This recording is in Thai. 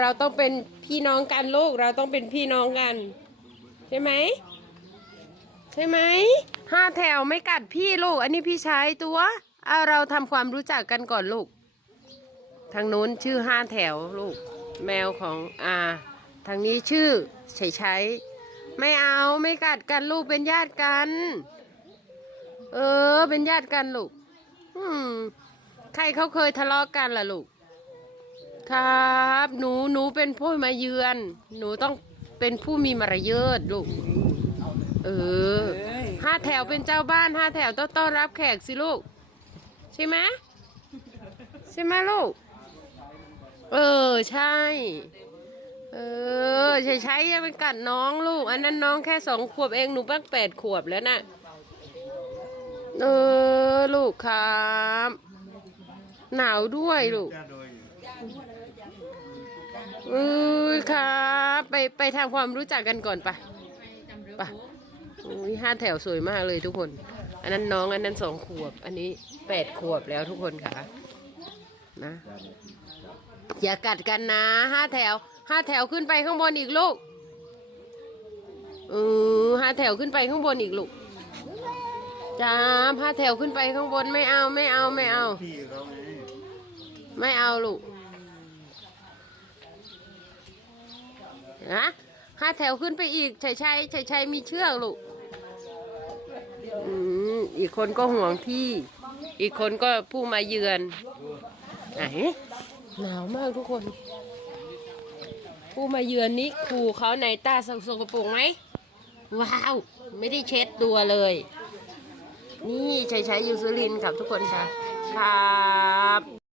เราต้องเป็นพี่น้องกันลูก เราต้องเป็นพี่น้องกัน ใช่ไหมใช่ไหมห้าแถวไม่กัดพี่ลูก อันนี้พี่ชายตัวเอาเราทำความรู้จักกันก่อนลูก ทางนู้นชื่อห้าแถวลูก แมวของอาทางนี้ชื่อใช้ใช้ ไม่เอาไม่กัดกันลูกเป็นญาติกัน เออ เป็นญาติกันลูก อืม ใครเขาเคยทะเลาะกันล่ะลูก ครับ หนูหนูเป็นผู้มาเยือน หนูต้องเป็นผู้มีมารยาทลูก เออห้าแถวเป็นเจ้าบ้านห้าแถวต้องต้อนรับแขกสิลูก ใช่ไหมใช่ไหมลูก เออใช่ เออใช่ใช้ยังเป็นกัดน้องลูก อันนั้นน้องแค่สองขวบเองหนูตั้งแปดขวบแล้วน่ะเออลูกครับ หนาวด้วยลูกเออครับไปไปทำความรู้จักกันก่อนปะปะอุ้ยห้าแถวสวยมากเลยทุกคน อันนั้นน้องอันนั้นสองขวบ อันนี้แปดขวบแล้วทุกคนค่ะ นะ อย่ากัดกันนะห้าแถวห้าแถวขึ้นไปข้างบนอีกลูกเออห้าแถวขึ้นไปข้างบนอีกลูกจ้าห้าแถวขึ้นไปข้างบนไม่เอาไม่เอาไม่เอาพี่เขาไงไม่เอาลูก นะห้าแถวขึ้นไปอีกชัยชัยชัยชัยมีเชือกลูกอืมอีกคนก็ห่วงที่ อีกคนก็ผู้มาเยือนไหนหนาวมากทุกคน ผู้มาเยือนนี้ครูเขาในตาสกปรกไหมว้าว ไม่ได้เช็ดตัวเลย นี่ชัยชัยยูซูลินทร์ครับทุกคนค่ะ ครับ